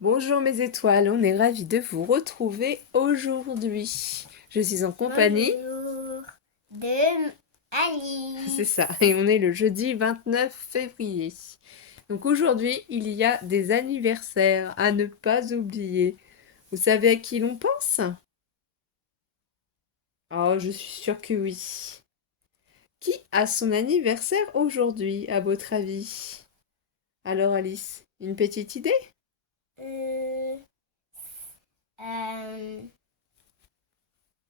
Bonjour mes étoiles, on est ravis de vous retrouver aujourd'hui. Je suis en compagnie, Bonjour de c'est Alice. ça, et on est le jeudi 29 février. Donc aujourd'hui, il y a des anniversaires à ne pas oublier. Vous savez à qui l'on pense? Oh, je suis sûre que oui. Qui a son anniversaire aujourd'hui, à votre avis? Alors Alice, une petite idée? Euh, euh,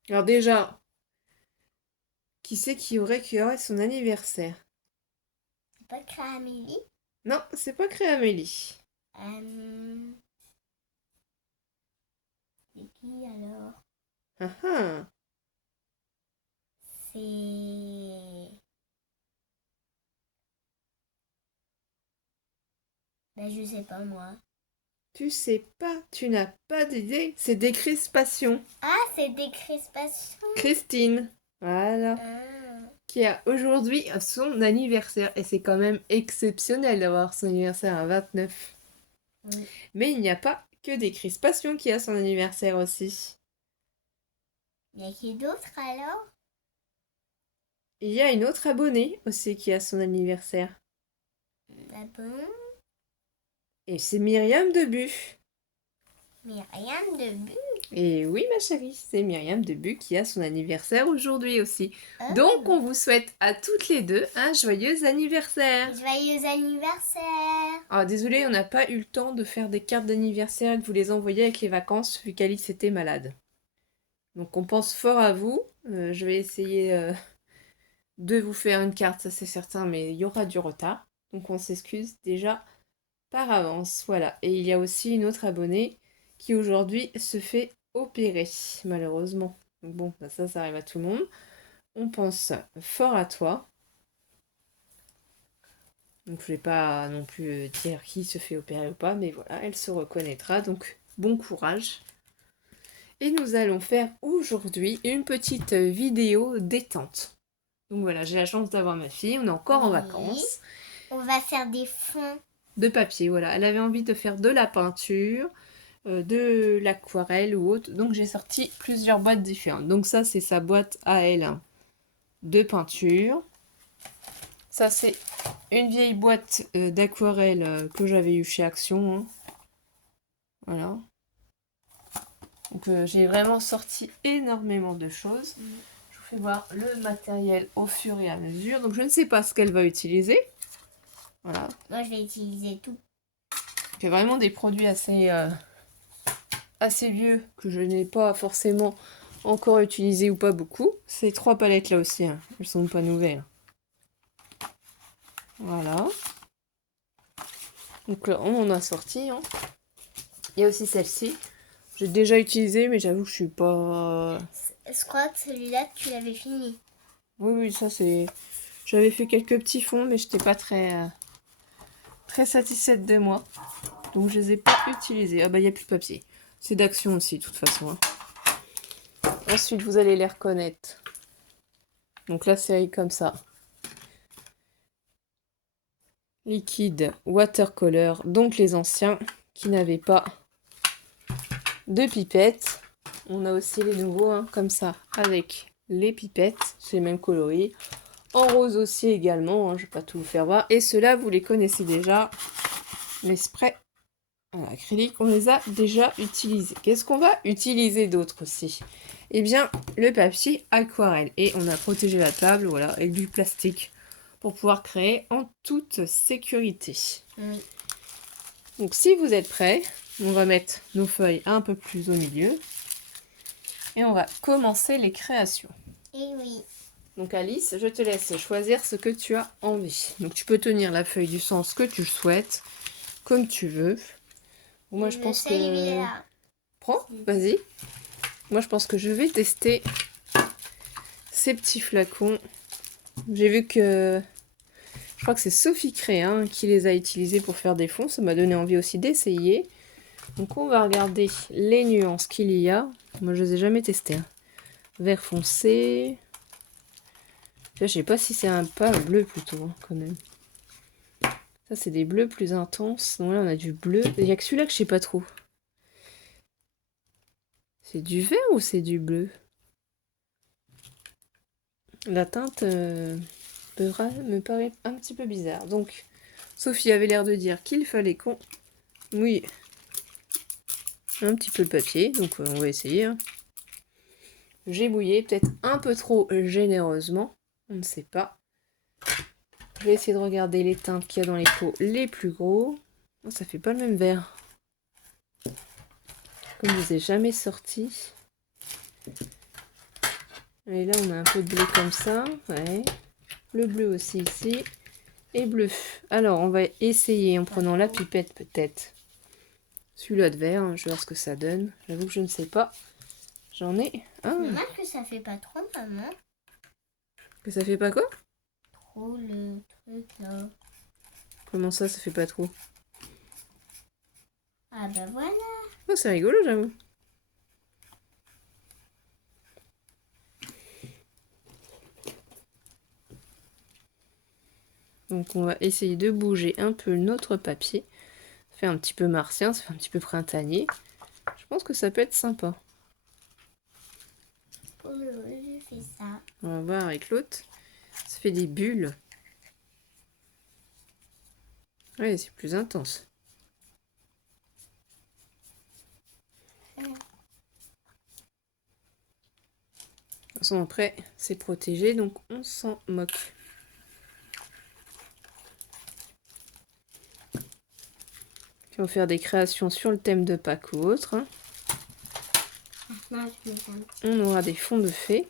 Alors déjà, qui c'est qui aurait son anniversaire? c'est pas Caramélie. Non, c'est pas Créamélie. Euh, c'est qui alors? Ah ah. C'est... Ben je sais pas moi. Tu sais pas, tu n'as pas d'idée, c'est des crispations. Ah, c'est des crispations. Christine, voilà, Ah, qui a aujourd'hui son anniversaire. Et c'est quand même exceptionnel d'avoir son anniversaire à 29. oui. Mais il n'y a pas que des crispations qui a son anniversaire aussi. Il y a qui d'autre alors? Il y a une autre abonnée aussi qui a son anniversaire. Ah bon? Et c'est Myriam Debu. Mais rien de but. Et oui, ma chérie, c'est Myriam Debu qui a son anniversaire aujourd'hui aussi. Donc, Oh, on vous souhaite à toutes les deux un joyeux anniversaire. joyeux anniversaire. Ah, désolé, on n'a pas eu le temps de faire des cartes d'anniversaire et de vous les envoyer avec les vacances vu qu'Alice était malade. Donc, on pense fort à vous. Je vais essayer de vous faire une carte, ça c'est certain, mais il y aura du retard. Donc, on s'excuse déjà par avance. Voilà. Et il y a aussi une autre abonnée qui aujourd'hui se fait opérer, malheureusement. Donc bon, bah ça arrive à tout le monde. On pense fort à toi. Donc je vais pas non plus dire qui se fait opérer ou pas, mais voilà, elle se reconnaîtra. Donc bon courage. Et nous allons faire aujourd'hui une petite vidéo détente. Donc voilà, j'ai la chance d'avoir ma fille, on est encore en Oui. vacances. On va faire des fonds. De papier, voilà. Elle avait envie de faire de la peinture, de l'aquarelle ou autre. Donc j'ai sorti plusieurs boîtes différentes. Donc ça c'est sa boîte à elle hein, de peinture. Ça c'est une vieille boîte d'aquarelle que j'avais eue chez Action. Hein. Voilà. Donc j'ai vraiment sorti énormément de choses. Je vous fais voir le matériel au fur et à mesure. Donc je ne sais pas ce qu'elle va utiliser. Voilà. Moi, je vais utiliser tout. C'est vraiment des produits assez vieux que je n'ai pas forcément encore utilisé ou pas beaucoup. Ces trois palettes là aussi, hein, elles sont pas nouvelles. Voilà. Donc là, on en a sorti. Hein. Il y a aussi celle-ci. J'ai déjà utilisé, mais j'avoue que je suis pas. Je crois que celui-là, tu l'avais fini. Oui, oui, ça c'est. J'avais fait quelques petits fonds, mais j'étais pas très satisfaite de moi. Donc je les ai pas utilisés. Ah bah il n'y a plus de papier. C'est d'Action aussi, de toute façon. Hein. Ensuite, vous allez les reconnaître. Donc la série comme ça. Liquide, watercolor, donc les anciens qui n'avaient pas de pipettes. On a aussi les nouveaux, hein, comme ça, avec les pipettes, c'est les mêmes coloris. En rose aussi également, hein, je ne vais pas tout vous faire voir. Et ceux-là, vous les connaissez déjà. Les sprays acryliques, on les a déjà utilisés. Qu'est-ce qu'on va utiliser d'autre aussi? Eh bien, le papier aquarelle. Et on a protégé la table, voilà, avec du plastique pour pouvoir créer en toute sécurité. Oui. Donc si vous êtes prêts, on va mettre nos feuilles un peu plus au milieu et on va commencer les créations. Et oui. Donc Alice, je te laisse choisir ce que tu as envie. Donc tu peux tenir la feuille du sens que tu souhaites, comme tu veux. Moi je pense que... Celui-là. Prends, vas-y. Moi je pense que je vais tester ces petits flacons. J'ai vu que... Je crois que c'est Sophie Créin qui les a utilisés pour faire des fonds. Ça m'a donné envie aussi d'essayer. Donc on va regarder les nuances qu'il y a. Moi je les ai jamais testées. Hein. Vert foncé. Je sais pas si c'est un pas bleu plutôt hein, quand même. Ça, c'est des bleus plus intenses. Donc là, on a du bleu. Il n'y a que celui-là que je sais pas trop. C'est du vert ou c'est du bleu? La teinte me paraît un petit peu bizarre. Donc, Sophie avait l'air de dire qu'il fallait qu'on mouille un petit peu le papier. Donc, on va essayer. Hein. J'ai mouillé peut-être un peu trop généreusement. On ne sait pas. Je vais essayer de regarder les teintes qu'il y a dans les pots les plus gros. Oh, ça fait pas le même vert. Comme je ne les ai jamais sortis. Et là, on a un peu de bleu comme ça. Ouais. Le bleu aussi ici. Et bleu. Alors, on va essayer en prenant la pipette peut-être. Celui-là de vert, hein, je vais voir ce que ça donne. J'avoue que je ne sais pas. J'en ai un. Dommage que ça fait pas trop, maman. Que ça fait pas quoi? Trop le truc là. Comment ça fait pas trop? Ah bah voilà. Oh, c'est rigolo, j'avoue. Donc on va essayer de bouger un peu notre papier. Ça fait un petit peu martien, ça fait un petit peu printanier. Je pense que ça peut être sympa. Pour le je fais ça. On va voir avec l'autre. Ça fait des bulles. Ouais, c'est plus intense. De toute façon, après, c'est protégé, donc on s'en moque. On va faire des créations sur le thème de Pâques ou autre. Hein. Non, je mets ça. On aura des fonds de fées.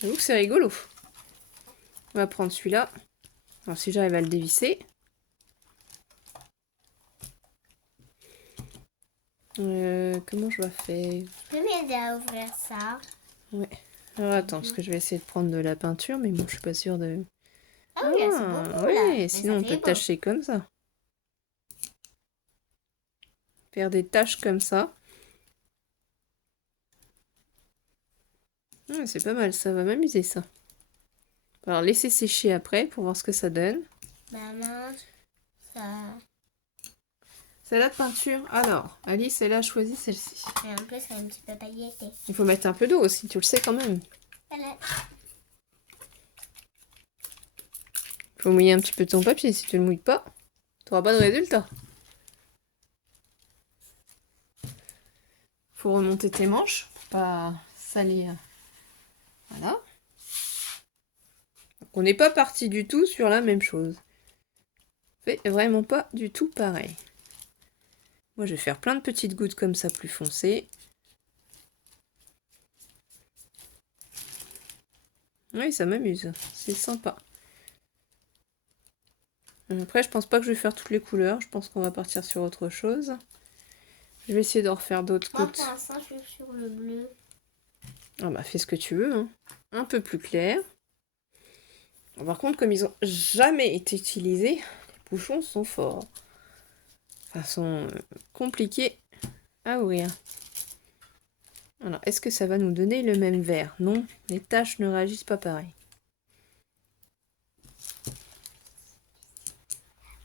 J'avoue que c'est rigolo. On va prendre celui-là. Alors si j'arrive à le dévisser. Comment je vais faire? Je peux m'aider à ouvrir ça. Ouais. Alors attends, parce que je vais essayer de prendre de la peinture, mais bon, je suis pas sûre de... Ah oui, c'est beaucoup ouais, là. Mais sinon ça on fait peut beau. tâcher comme ça. Faire des taches comme ça. C'est pas mal, ça va m'amuser ça. Alors laisser sécher après pour voir ce que ça donne. Maman, ça. Celle-là de peinture. Alors, Alice, elle a choisi celle-ci. Et en plus, c'est un petit peu pailleté. Il faut mettre un peu d'eau aussi, tu le sais quand même. Voilà. Il faut mouiller un petit peu ton papier. Si tu le mouilles pas, tu n'auras pas de résultat. Il faut remonter tes manches pour pas salir. Voilà. Donc, on n'est pas parti du tout sur la même chose. Fait vraiment pas du tout pareil. Moi, je vais faire plein de petites gouttes comme ça, plus foncées. Oui, ça m'amuse. C'est sympa. Après, je pense pas que je vais faire toutes les couleurs. Je pense qu'on va partir sur autre chose. Je vais essayer de refaire d'autres Moi, gouttes. pour l'instant, je suis sur le bleu. Ah bah, fais ce que tu veux. Hein. Un peu plus clair. Par contre, comme ils ont jamais été utilisés, les bouchons sont forts. Enfin, sont compliqués à ouvrir. Alors, est-ce que ça va nous donner le même vert? Non, les taches ne réagissent pas pareil.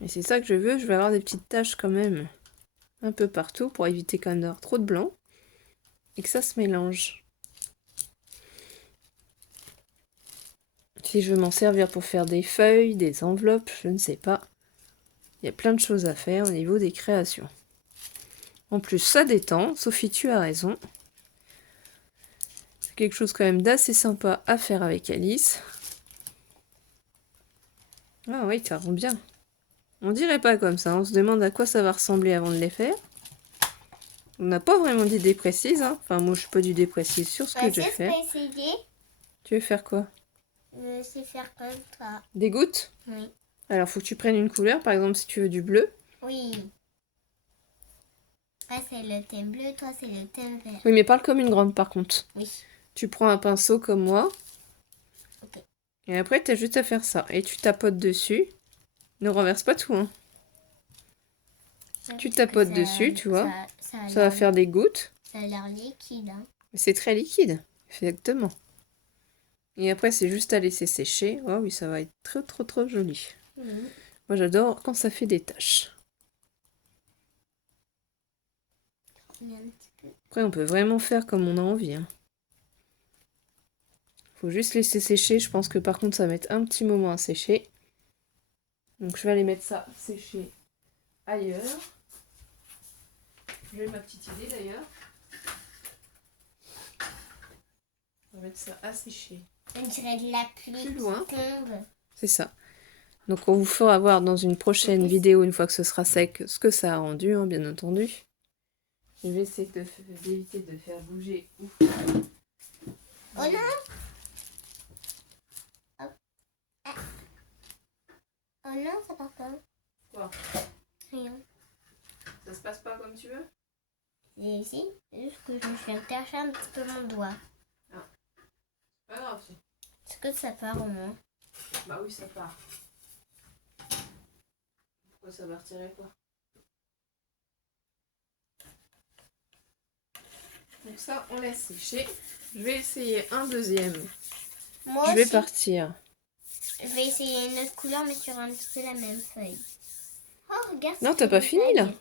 Et c'est ça que je veux, je vais avoir des petites taches quand même un peu partout pour éviter quand même d'avoir trop de blanc et que ça se mélange. Si je veux m'en servir pour faire des feuilles, des enveloppes, je ne sais pas. Il y a plein de choses à faire au niveau des créations. En plus, ça détend. Sophie, tu as raison. C'est quelque chose quand même d'assez sympa à faire avec Alice. Ah oui, ça rend bien. On dirait pas comme ça. On se demande à quoi ça va ressembler avant de les faire. On n'a pas vraiment d'idée précise. Hein. Enfin, moi, je suis pas d'idée précise sur ce que je vais faire. Essayer. Tu veux faire quoi? Je sais faire comme ça. Des gouttes? Oui. Alors, faut que tu prennes une couleur. Par exemple, si tu veux du bleu. Oui. Moi, c'est le thème bleu. Toi, c'est le thème vert. Oui, mais parle comme une grande, par contre. Oui. Tu prends un pinceau comme moi. Ok. Et après, tu as juste à faire ça. Et tu tapotes dessus. Ne renverse pas tout, hein. Tu tapotes dessus, tu vois. Ça va faire des gouttes. Ça a l'air liquide, hein. C'est très liquide. Exactement. Et après, c'est juste à laisser sécher. Oh oui, ça va être très, trop, trop joli. Mhm. Moi, j'adore quand ça fait des taches. Il y a un petit peu. Après, on peut vraiment faire comme on a envie, hein. Faut juste laisser sécher. Je pense que par contre, ça va mettre un petit moment à sécher. Donc, je vais aller mettre ça sécher ailleurs. J'ai ma petite idée d'ailleurs. On va mettre ça à sécher. On dirait de la pluie Plus loin. qui tombe. C'est ça. Donc, on vous fera voir dans une prochaine vidéo, une fois que ce sera sec, ce que ça a rendu, hein, bien entendu. Je vais essayer d'éviter de faire bouger. Oh non! Hop. Ah. Oh non, ça part pas. Quoi? Rien. Ça se passe pas comme tu veux? Et ici, juste que je viens de cacher un petit peu mon doigt. Pas grave. Est-ce que ça part au moins? Bah oui, ça part. Pourquoi ça partirait quoi? Donc ça, on laisse sécher. Je vais essayer un deuxième. Moi Je vais aussi, partir. je vais essayer une autre couleur, mais sur un petit peu la même feuille. Oh, regarde. Non, ça t'as fait pas des fini là? vagues.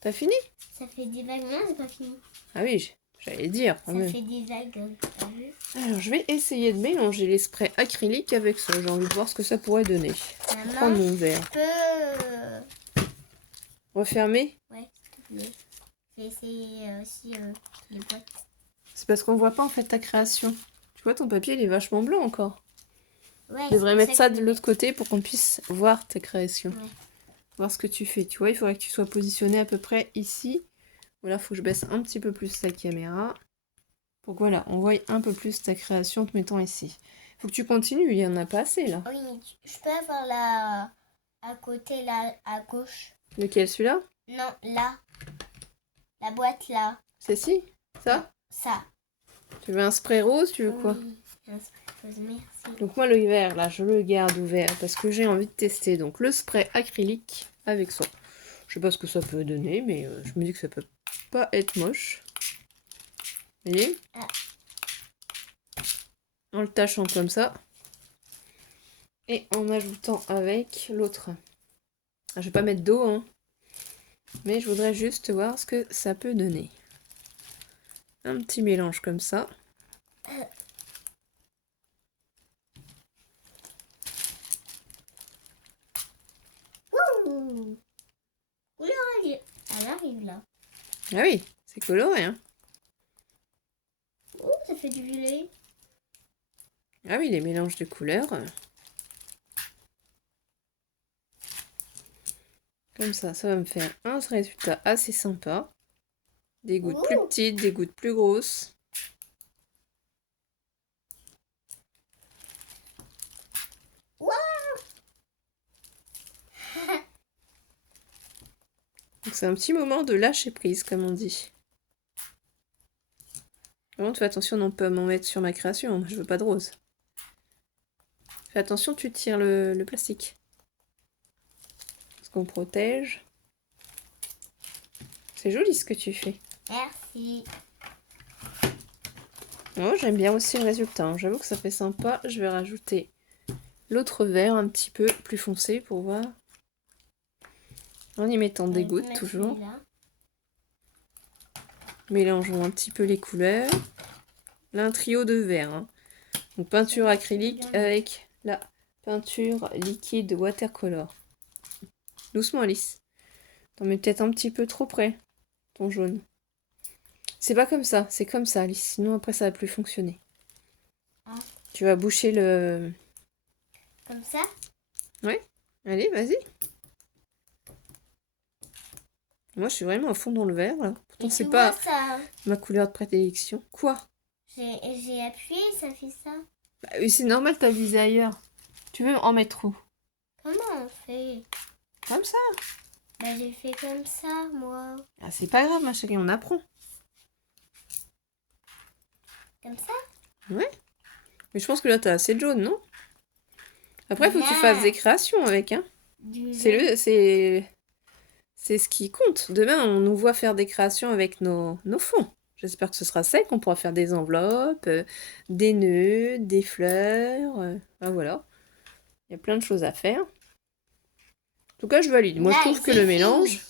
T'as fini? Ça fait des vagues. Non, c'est pas fini. Ah oui, j'allais dire quand Ça même. fait des vagues. T'as vu? Alors, je vais essayer de mélanger les sprays acryliques avec ça. J'ai envie de voir ce que ça pourrait donner. Je vais prendre Maman, mon verre. tu peux... Refermer? Ouais, s'il te plaît. J'ai essayé aussi les boîtes. C'est parce qu'on voit pas en fait ta création. Tu vois, ton papier il est vachement blanc encore. Ouais, Je devrais c'est mettre pour ça que de je l'autre côté pour qu'on puisse voir ta création. Ouais. Voir ce que tu fais. Tu vois, il faudrait que tu sois positionné à peu près ici. Voilà, il faut que je baisse un petit peu plus la caméra. Pour que voilà, on voit un peu plus ta création en te mettant ici. Faut que tu continues, il y en a pas assez là. Oui, mais je peux avoir la... à côté, là, à gauche. Lequel, celui-là? Non, là. La boîte, là. Celle-ci? Ça? Ça. Tu veux un spray rose? Tu veux quoi? Oui. Un spray rose, merci. Donc moi le vert là, je le garde ouvert parce que j'ai envie de tester. Donc le spray acrylique avec ça. Je sais pas ce que ça peut donner, mais je me dis que ça peut pas être moche. Vous voyez? Ah. En le tachant comme ça. Et en ajoutant avec l'autre. Je vais pas mettre d'eau, hein. Mais je voudrais juste voir ce que ça peut donner. Un petit mélange comme ça. Ouh. Couleur, elle arrive là. Ah oui, c'est coloré, hein. Ouh, ça fait du violet. Ah oui, les mélanges de couleurs. Comme ça va me faire un résultat assez sympa. Des gouttes plus petites, des gouttes plus grosses. Donc c'est un petit moment de lâcher prise, comme on dit. Vraiment, tu fais attention de ne pas m'en mettre sur ma création. Je veux pas de rose. Fais attention, tu tires le plastique. Parce qu'on protège. C'est joli ce que tu fais. Merci. Oh, j'aime bien aussi le résultat, hein. J'avoue que ça fait sympa. Je vais rajouter l'autre vert un petit peu plus foncé pour voir. En y mettant des gouttes toujours. Mélangeons un petit peu les couleurs. Là, un trio de verts, hein. Donc peinture acrylique avec la peinture liquide watercolor. Doucement, Alice. T'en mets peut-être un petit peu trop près, ton jaune. C'est pas comme ça, c'est comme ça, Alice. Sinon, après, ça va plus fonctionner. Ah. Tu vas boucher le... Comme ça? Ouais. Allez, vas-y. Moi, je suis vraiment à fond dans le vert, là. Pourtant, c'est pas ça... ma couleur de prédilection. Quoi? J'ai appuyé, ça fait ça. Bah oui, c'est normal, t'as visé ailleurs. Tu veux en mettre où? Comment on fait? Comme ça. Bah, j'ai fait comme ça, moi. Ah, c'est pas grave, ma chérie, on apprend. Comme ça? Ouais. Mais je pense que là, t'as assez de jaune, non? Après, il faut que tu Non. fasses des créations avec, hein. C'est ce qui compte. Demain, on nous voit faire des créations avec nos fonds. J'espère que ce sera sec. On pourra faire des enveloppes, des nœuds, des fleurs. Enfin, voilà. Il y a plein de choses à faire. En tout cas, je valide. Moi, je trouve que le mélange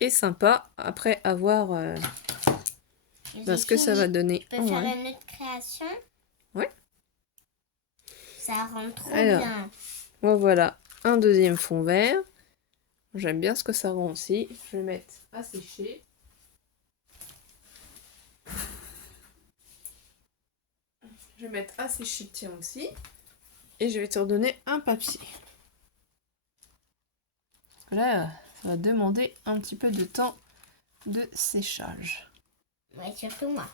est sympa après avoir ce que ça va donner. Tu peux faire une autre création? Ouais. Ça rend trop Alors, bien. Voilà un deuxième fond vert. J'aime bien ce que ça rend aussi. Je vais mettre à sécher. Je vais mettre à sécher, tiens aussi. Et je vais te redonner un papier. Parce que là, ça va demander un petit peu de temps de séchage. Ouais, surtout moi.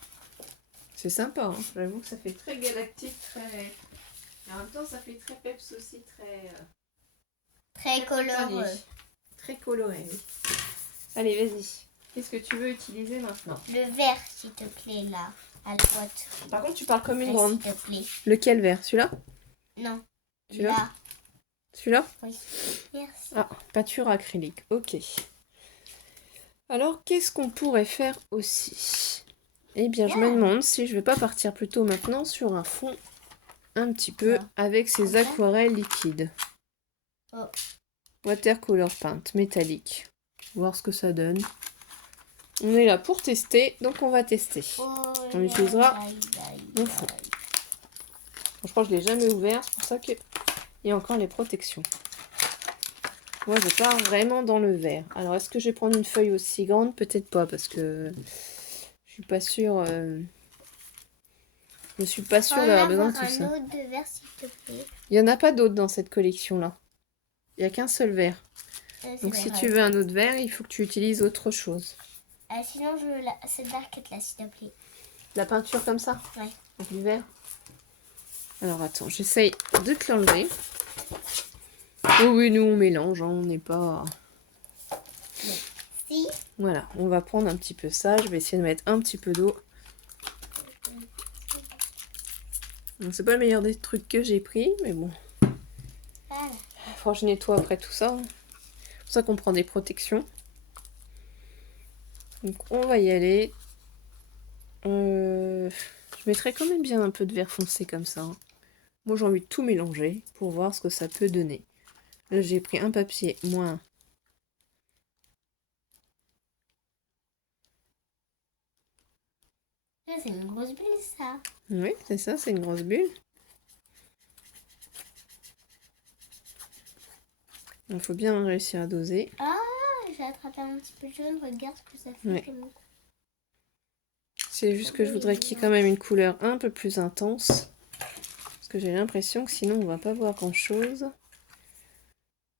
C'est sympa, hein. J'avoue que ça fait très galactique, très... Et en même temps, ça fait très peps aussi, très coloré. Très coloré, oui. Allez, vas-y. Qu'est-ce que tu veux utiliser maintenant? Le vert, s'il te plaît, là, à droite. Par contre, tu parles comme une grande. S'il te plaît. Lequel vert? Celui-là? Non. Celui-là? Celui-là? Oui. Merci. Ah, peinture acrylique. Ok. Alors, qu'est-ce qu'on pourrait faire aussi? Eh bien, je me demande si je vais pas partir plutôt maintenant sur un fond un petit peu avec ces aquarelles liquides. Oh. Watercolor paint métallique. Voir ce que ça donne. On est là pour tester, donc on va tester. On utilisera mon fond. Bon, je crois que je l'ai jamais ouvert, c'est pour ça qu'il y a encore les protections. Moi, je pars vraiment dans le vert. Alors, est-ce que je vais prendre une feuille aussi grande? Peut-être pas, parce que je suis pas sûre. Je suis pas sûre d'avoir besoin de tout ça. Un autre de vert, s'il te plaît. Il y en a pas d'autres dans cette collection-là. Il y a qu'un seul vert. Donc, si tu veux un autre vert, il faut que tu utilises autre chose. Sinon, je veux cette barquette là, s'il te plaît. La peinture comme ça? Ouais. Donc, du vert. Alors, attends, j'essaye de te l'enlever. Oh oui, nous, on mélange, hein, on n'est pas... Si. Voilà, on va prendre un petit peu ça. Je vais essayer de mettre un petit peu d'eau. C'est pas le meilleur des trucs que j'ai pris, mais bon. Voilà. Faut que je nettoie après tout ça. C'est pour ça qu'on prend des protections. Donc on va y aller. Je mettrai quand même bien un peu de vert foncé comme ça. Moi j'ai envie de tout mélanger pour voir ce que ça peut donner. Là j'ai pris un papier moins. C'est une grosse bulle ça. Oui, c'est ça, c'est une grosse bulle. Il faut bien réussir à doser. Ah, j'ai attrapé un petit peu de jaune. Regarde ce que ça fait. Ouais. C'est juste que je voudrais qu'il y ait quand même une couleur un peu plus intense. Parce que j'ai l'impression que sinon on va pas voir grand chose.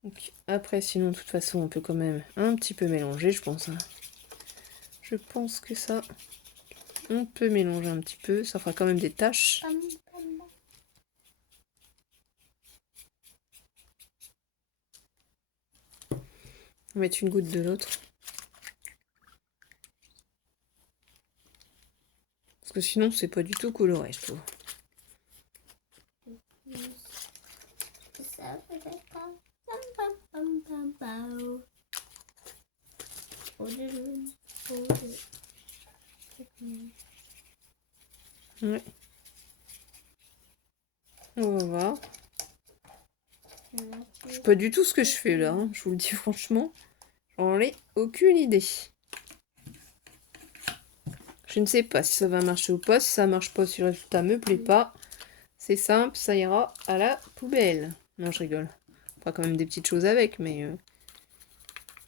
Donc après, sinon de toute façon on peut quand même un petit peu mélanger, je pense. Je pense que ça, on peut mélanger un petit peu. Ça fera quand même des taches. On va mettre une goutte de l'autre. Parce que sinon c'est pas du tout coloré, je trouve. Ça peut-être pas. Ouais. On va voir. Je sais pas du tout ce que je fais là, hein. Je vous le dis franchement. J'en ai aucune idée. Je ne sais pas si ça va marcher ou pas. Si ça marche pas, si le résultat me plaît pas, c'est simple, ça ira à la poubelle. Non, je rigole. On fera quand même des petites choses avec, mais je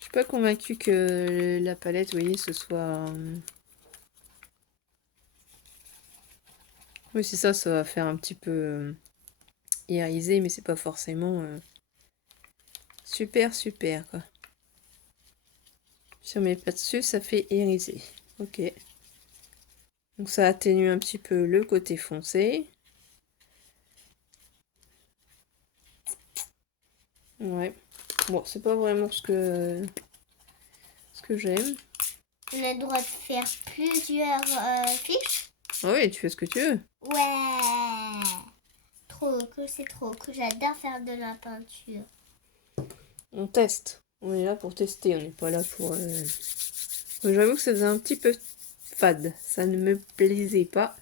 suis pas convaincue que la palette, vous voyez, ce soit... Oui, c'est ça, ça va faire un petit peu irisé, mais c'est pas forcément super, quoi. Si on met pas dessus, ça fait irisé. Ok. Donc ça atténue un petit peu le côté foncé. Ouais. Bon, c'est pas vraiment ce que j'aime. On a le droit de faire plusieurs fiches. Ah oui, tu fais ce que tu veux. Ouais. C'est trop que j'adore faire de la peinture. On teste. On est là pour tester, on n'est pas là pour... J'avoue que ça faisait un petit peu fade. Ça ne me plaisait pas.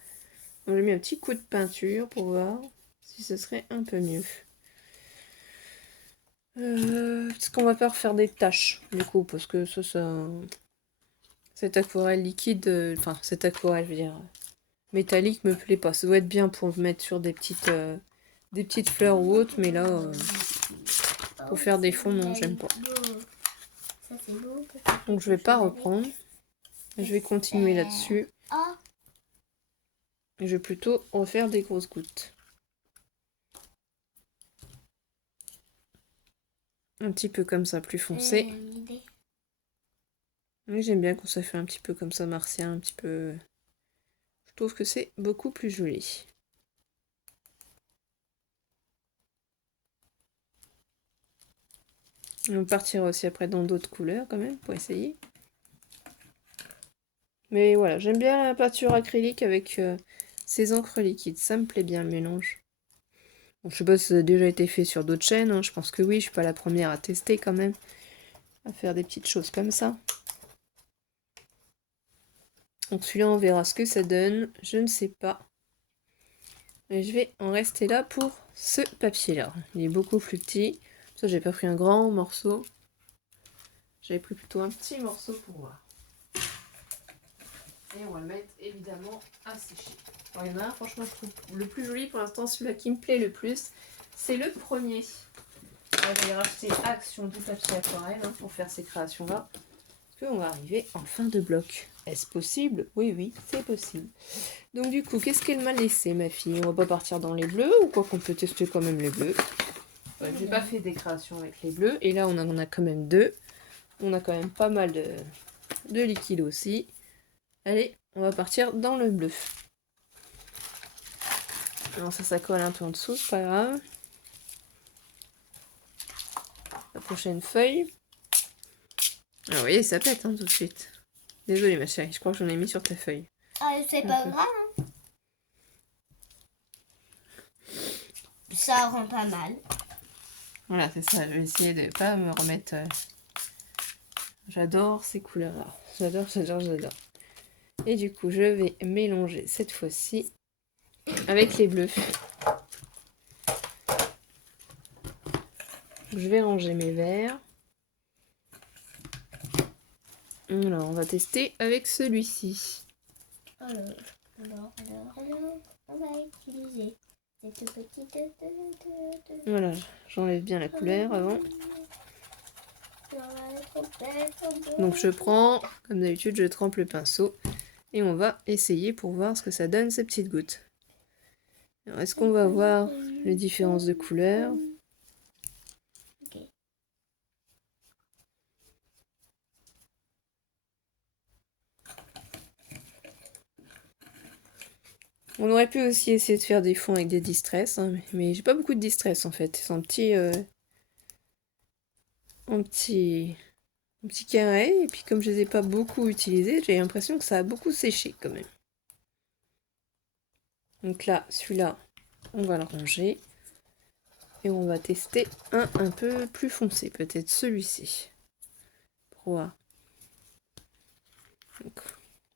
Donc, j'ai mis un petit coup de peinture pour voir si ce serait un peu mieux. Est-ce qu'on va pas refaire des taches, du coup, parce que ça... Cette aquarelle liquide, enfin, cette aquarelle, je veux dire, métallique me plaît pas. Ça doit être bien pour mettre sur des petites fleurs ou autres, mais là, pour faire des fonds, non, j'aime pas. Ça, c'est beau. Donc, je vais pas reprendre. Je vais continuer là-dessus. Et je vais plutôt refaire des grosses gouttes. Un petit peu comme ça, plus foncé. Oui, j'aime bien quand ça fait un petit peu comme ça, martien, un petit peu... Je trouve que c'est beaucoup plus joli. On partira aussi après dans d'autres couleurs quand même, pour essayer. Mais voilà, j'aime bien la peinture acrylique avec ces encres liquides. Ça me plaît bien le mélange. Bon, je sais pas si ça a déjà été fait sur d'autres chaînes, hein. Je pense que oui, je suis pas la première à tester quand même. À faire des petites choses comme ça. Donc celui-là, on verra ce que ça donne. Je ne sais pas. Et je vais en rester là pour ce papier-là. Il est beaucoup plus petit. Ça, j'ai pas pris un grand morceau. J'avais pris plutôt un petit morceau pour voir. Et on va le mettre évidemment à sécher. Alors, il y en a un, franchement, je trouve le plus joli pour l'instant, celui-là qui me plaît le plus, c'est le premier. Alors, je vais racheter Action du papier aquarelle hein, pour faire ces créations-là. Parce qu'on va arriver en fin de bloc. Est-ce possible? Oui, oui, c'est possible. Donc du coup, qu'est-ce qu'elle m'a laissé, ma fille? On va pas partir dans les bleus, ou quoi qu'on peut tester quand même les bleus. Ouais, j'ai pas fait des créations avec les bleus, et là on en a quand même deux. On a quand même pas mal de liquide aussi. Allez, on va partir dans le bleu. Alors ça colle un peu en dessous, c'est pas grave. La prochaine feuille. Alors vous voyez, ça pète hein, tout de suite. Désolée ma chérie, je crois que j'en ai mis sur ta feuille. Ah, c'est pas grave. Hein. Ça rend pas mal. Voilà, c'est ça. Je vais essayer de pas me remettre... J'adore ces couleurs-là. J'adore, j'adore, j'adore. Et du coup, je vais mélanger cette fois-ci avec les bleus. Je vais ranger mes verres. Alors, on va tester avec celui-ci. Alors, on va utiliser cette petite... Voilà, j'enlève bien la couleur avant. Donc je prends, comme d'habitude, je trempe le pinceau. Et on va essayer pour voir ce que ça donne ces petites gouttes. Alors, est-ce qu'on va voir les différences de couleurs? Okay. On aurait pu aussi essayer de faire des fonds avec des distress, hein, mais j'ai pas beaucoup de distress en fait. C'est un petit carré, et puis comme je les ai pas beaucoup utilisés, j'ai l'impression que ça a beaucoup séché quand même. Donc là, celui-là, on va le ranger. Et on va tester un peu plus foncé, peut-être celui-ci. Pour voir. Donc,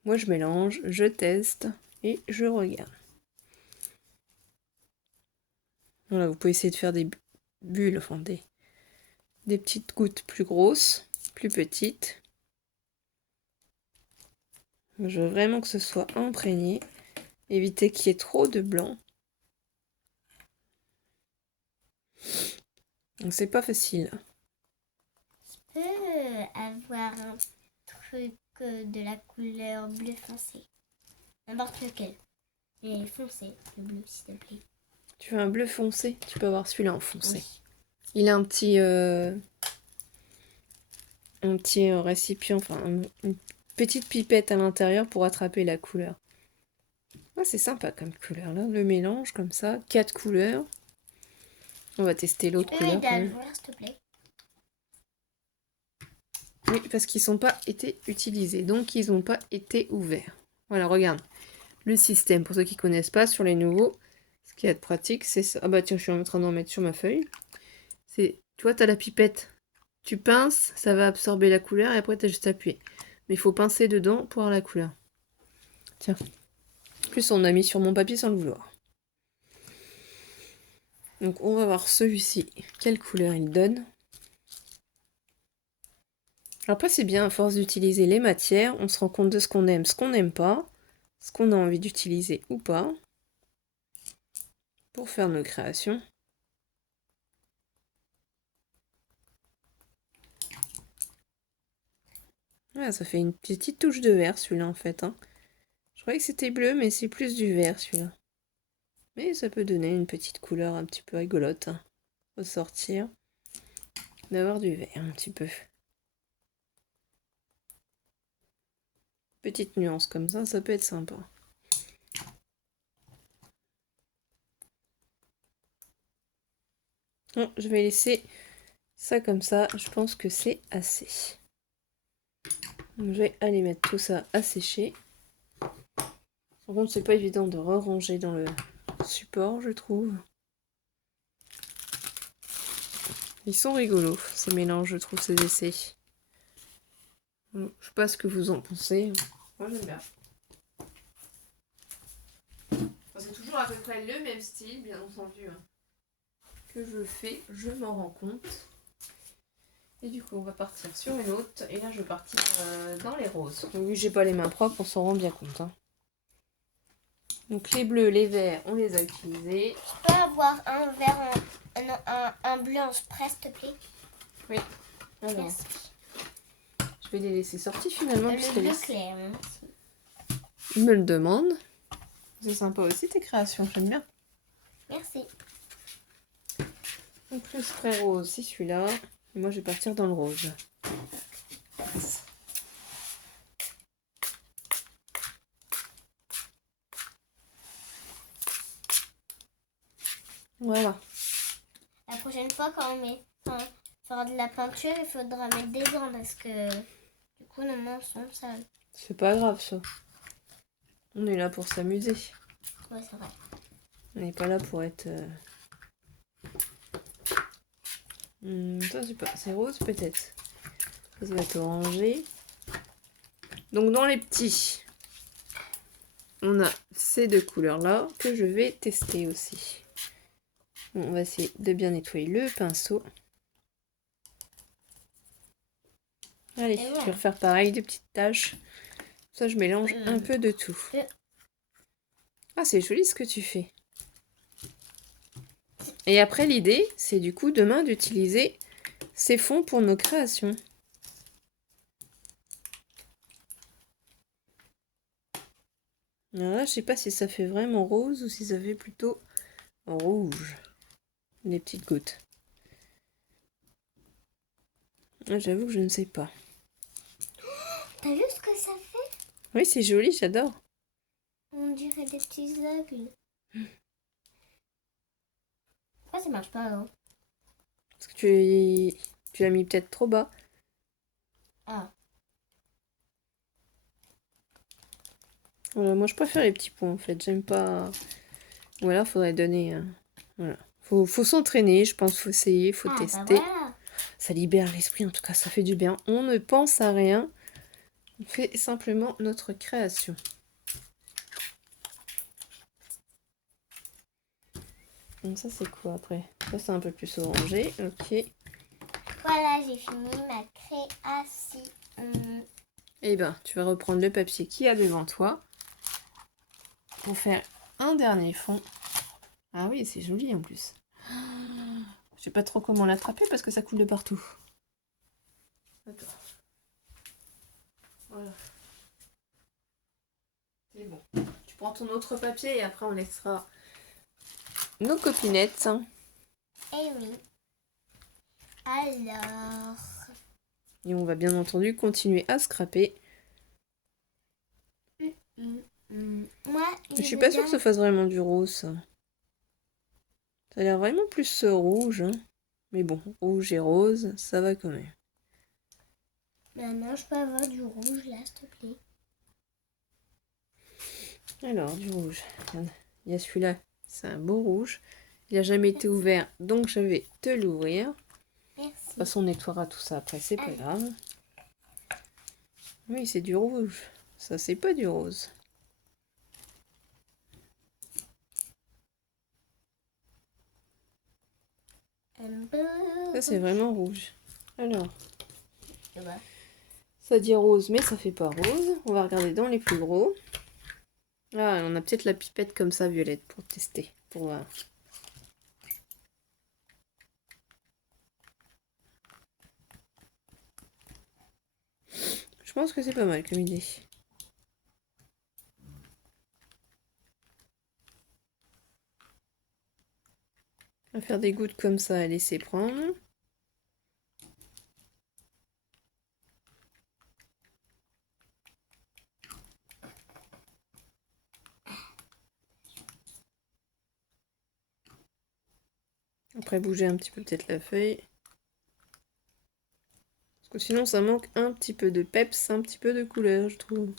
moi je mélange, je teste et je regarde. Voilà, vous pouvez essayer de faire des bulles, enfin des petites gouttes plus grosses, plus petites. Je veux vraiment que ce soit imprégné. Éviter qu'il y ait trop de blanc. Donc c'est pas facile. Je peux avoir un truc de la couleur bleu foncé. N'importe lequel. Mais foncé, le bleu s'il te plaît. Tu veux un bleu foncé? Tu peux avoir celui-là en foncé. Oui. Il a un petit récipient, enfin une petite pipette à l'intérieur pour attraper la couleur. Ah, c'est sympa comme couleur là, le mélange comme ça, 4 couleurs. On va tester l'autre couleur. Tu peux m'aider à l'ouvrir s'il te plaît? Oui, parce qu'ils n'ont pas été utilisés, donc ils n'ont pas été ouverts. Voilà, regarde. Le système, pour ceux qui ne connaissent pas, sur les nouveaux, ce qui est de pratique, c'est ça. Ah bah tiens, je suis en train d'en mettre sur ma feuille. C'est, tu vois, tu as la pipette. Tu pinces, ça va absorber la couleur et après tu as juste à appuyer. Mais il faut pincer dedans pour avoir la couleur. Tiens. En plus, on a mis sur mon papier sans le vouloir. Donc, on va voir celui-ci. Quelle couleur il donne. Après, c'est bien, à force d'utiliser les matières, on se rend compte de ce qu'on aime, ce qu'on n'aime pas, ce qu'on a envie d'utiliser ou pas, pour faire nos créations. Ah, ça fait une petite touche de vert, celui-là, en fait. Hein. Je croyais que c'était bleu, mais c'est plus du vert, celui-là. Mais ça peut donner une petite couleur un petit peu rigolote. Hein, au sortir. D'avoir du vert, un petit peu. Petite nuance comme ça peut être sympa. Bon, je vais laisser ça comme ça. Je pense que c'est assez. Donc, je vais aller mettre tout ça à sécher. Par contre, c'est pas évident de re-ranger dans le support, je trouve. Ils sont rigolos, ces mélanges, je trouve, ces essais. Je sais pas ce que vous en pensez. Moi, j'aime bien. C'est toujours à peu près le même style, bien entendu, hein, que je fais. Je m'en rends compte. Et du coup, on va partir sur une autre. Et là, je vais partir dans les roses. Donc, vu que j'ai pas les mains propres, on s'en rend bien compte. Hein. Donc, les bleus, les verts, on les a utilisés. Je peux avoir un vert, un bleu en spray, s'il te plaît? Oui. Alors, Merci. je vais les laisser sortis finalement. Le bleu clair, merci. Ils me le demandent. C'est sympa aussi tes créations, j'aime bien. Merci. Donc, le spray rose, c'est celui-là. Et moi, je vais partir dans le rose. Voilà. La prochaine fois, quand on fera de la peinture, il faudra mettre des gants parce que du coup, nos mains sont sales. C'est pas grave, ça. On est là pour s'amuser. Ouais, c'est vrai. On n'est pas là pour être... ça, c'est pas... C'est rose, peut-être. Ça va être orangé. Donc, dans les petits, on a ces deux couleurs-là que je vais tester aussi. Bon, on va essayer de bien nettoyer le pinceau. Allez, voilà. je vais refaire pareil, des petites taches. Ça, je mélange un peu de tout. Ah, c'est joli ce que tu fais. Et après, l'idée, c'est du coup, demain, d'utiliser ces fonds pour nos créations. Alors là, je sais pas si ça fait vraiment rose ou si ça fait plutôt rouge. Les petites gouttes. Ah, j'avoue que je ne sais pas. T'as vu ce que ça fait? Oui, c'est joli, j'adore. On dirait des petits aigles. Pourquoi ça marche pas alors? Parce que tu l'as mis peut-être trop bas. Ah. Voilà, moi, je préfère les petits points, en fait. J'aime pas... Ou alors, faudrait donner... Voilà. Faut s'entraîner, je pense, faut essayer, faut tester. Bah voilà. Ça libère l'esprit, en tout cas, ça fait du bien. On ne pense à rien. On fait simplement notre création. Donc ça, c'est quoi après? Ça, c'est un peu plus orangé. Ok. Voilà, j'ai fini ma création. Eh ben, tu vas reprendre le papier qu'il y a devant toi pour faire un dernier fond. Ah oui, c'est joli en plus. Je sais pas trop comment l'attraper parce que ça coule de partout. Attends. Voilà. C'est bon. Tu prends ton autre papier et après on laissera nos copinettes. Eh oui. Alors. Et on va bien entendu continuer à scraper. Moi, Je suis pas sûre que ça fasse vraiment du rose, ça. Ça a l'air vraiment plus rouge. Hein. Mais bon, rouge et rose, ça va quand même. Maintenant, je peux avoir du rouge là, s'il te plaît. Alors, du rouge. Il y a celui-là, c'est un beau rouge. Il n'a jamais été ouvert, donc je vais te l'ouvrir. Merci. De toute façon, on nettoiera tout ça après, c'est pas grave. Oui, c'est du rouge. Ça, c'est pas du rose. Ça, c'est vraiment rouge. Alors, Tu vois. ça dit rose, mais ça fait pas rose. On va regarder dans les plus gros. Ah, on a peut-être la pipette comme ça, violette, pour tester, pour voir. Je pense que c'est pas mal comme idée. On va faire des gouttes comme ça et laisser prendre. Après, bouger un petit peu peut-être la feuille. Parce que sinon, ça manque un petit peu de peps, un petit peu de couleur, je trouve.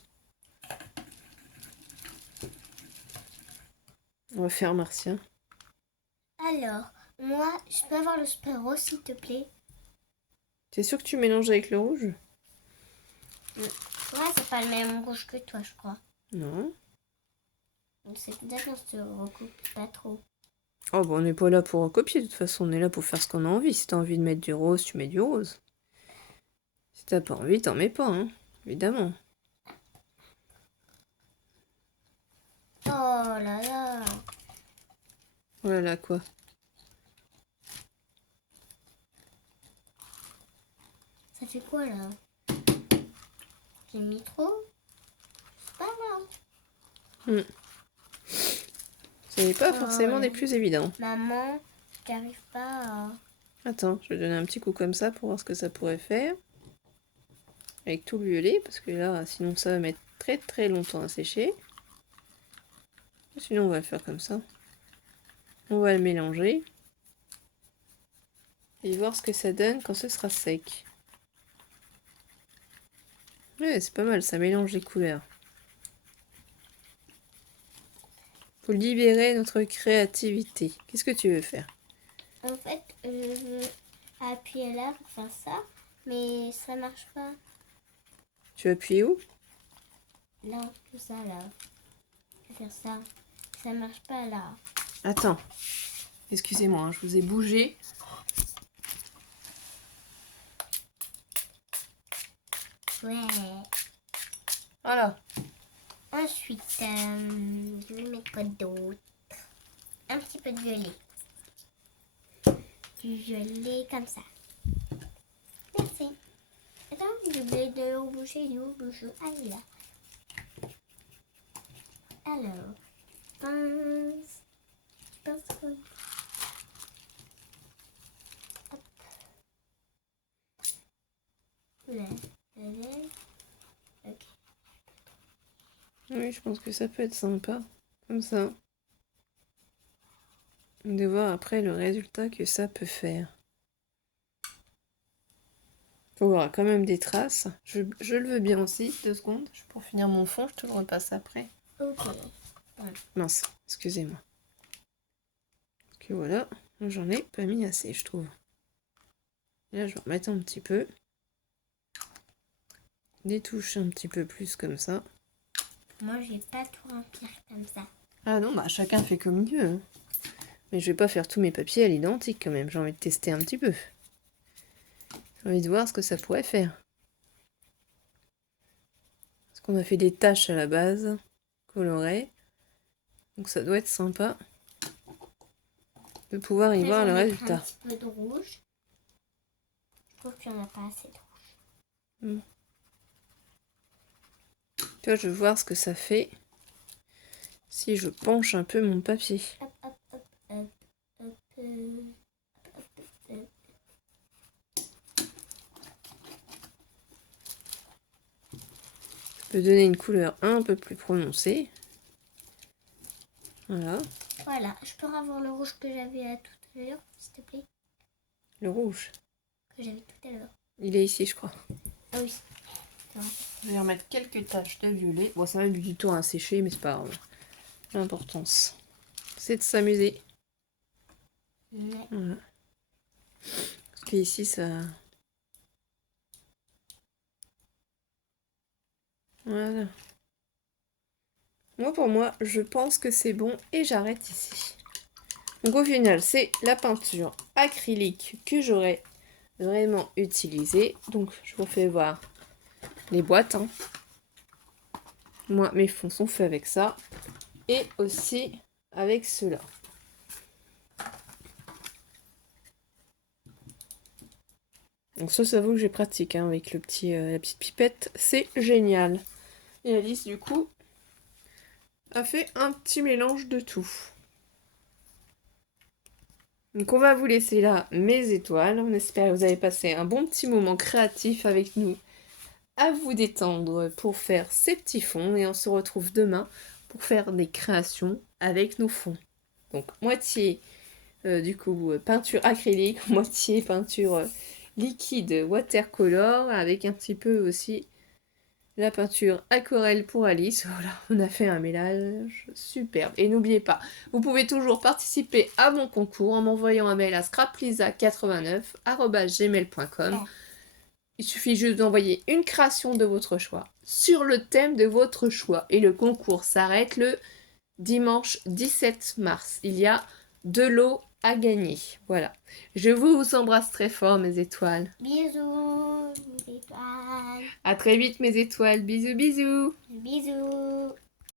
On va faire Martien. Alors, moi, je peux avoir le spray rose, s'il te plaît? T'es sûr que tu mélanges avec le rouge? Ouais, c'est pas le même rouge que toi, je crois. Non. C'est peut-être qu'on se recoupe pas trop. Oh, bon, on n'est pas là pour recopier, de toute façon, on est là pour faire ce qu'on a envie. Si t'as envie de mettre du rose, tu mets du rose. Si t'as pas envie, t'en mets pas, hein, évidemment. Oh là là. Voilà quoi. Ça fait quoi là? J'ai mis trop? C'est pas là. C'est pas Oh forcément là des là. plus évidents. Maman, j'arrive pas à... Attends, je vais donner un petit coup comme ça pour voir ce que ça pourrait faire. Avec tout le violet, parce que là, sinon ça va mettre très très longtemps à sécher. Sinon, on va le faire comme ça. On va le mélanger. Et voir ce que ça donne quand ce sera sec. Ouais, c'est pas mal, ça mélange les couleurs. Faut libérer notre créativité. Qu'est-ce que tu veux faire? En fait, je veux appuyer là pour faire ça, mais ça marche pas. Tu appuies où? Là, tout ça là. Je vais faire ça. Ça marche pas là. Attends. Excusez-moi, hein, je vous ai bougé. Ouais. Voilà. Ensuite, je vais mettre quoi d'autre? Un petit peu de violet. Du violet comme ça. Merci. Attends, j'ai oublié de le bouger, Ah, il est là. Alors, pince rouge. Hop. Là. Ok. Oui, je pense que ça peut être sympa. Comme ça. De voir après le résultat que ça peut faire. Faut voir quand même des traces. Je le veux bien aussi. 2 secondes. Pour finir mon fond, je te le repasse après. Ok. Mince, excusez-moi. Parce que voilà, j'en ai pas mis assez, je trouve. Et là, je vais remettre un petit peu. Des touches un petit peu plus comme ça. Moi, je vais pas tout remplir comme ça. Ah non, bah chacun fait comme il veut. Mais je vais pas faire tous mes papiers à l'identique quand même. J'ai envie de tester un petit peu. J'ai envie de voir ce que ça pourrait faire. Parce qu'on a fait des taches à la base, colorées. Donc ça doit être sympa de pouvoir y Après, voir je le vais mettre résultat. un petit peu de rouge. Je trouve qu'il n'y en a pas assez de rouge. Tu vois, je veux voir ce que ça fait si je penche un peu mon papier. Hop, hop, hop, hop, hop, hop, hop. Je peux donner une couleur un peu plus prononcée. Voilà. Voilà, je peux avoir le rouge que j'avais tout à l'heure, s'il te plaît. Le rouge. Que j'avais tout à l'heure. Il est ici, je crois. Ah oui. Je vais remettre quelques taches de violet. Bon, ça va mettre du temps à sécher, mais c'est pas grave. L'importance, c'est de s'amuser. Ouais. Voilà. Parce qu'ici, ça... Voilà. Moi, pour moi, je pense que c'est bon et j'arrête ici. Donc au final, c'est la peinture acrylique que j'aurais vraiment utilisée. Donc je vous fais voir les boîtes. Hein. Moi, mes fonds sont faits avec ça. Et aussi avec ceux-là. Donc ça, ça vaut que j'ai pratique hein, avec la petite pipette. C'est génial. Et Alice, du coup, a fait un petit mélange de tout. Donc on va vous laisser là mes étoiles. On espère que vous avez passé un bon petit moment créatif avec nous à vous détendre pour faire ces petits fonds. Et on se retrouve demain pour faire des créations avec nos fonds. Donc moitié du coup peinture acrylique, moitié peinture liquide watercolor avec un petit peu aussi la peinture aquarelle pour Alice. Voilà, on a fait un mélange superbe. Et n'oubliez pas, vous pouvez toujours participer à mon concours en m'envoyant un mail à scraplisa89@gmail.com. Il suffit juste d'envoyer une création de votre choix sur le thème de votre choix. Et le concours s'arrête le dimanche 17 mars. Il y a 2 lots à gagner. Voilà. Je vous embrasse très fort, mes étoiles. Bisous, mes étoiles. À très vite, mes étoiles. Bisous, bisous. Bisous.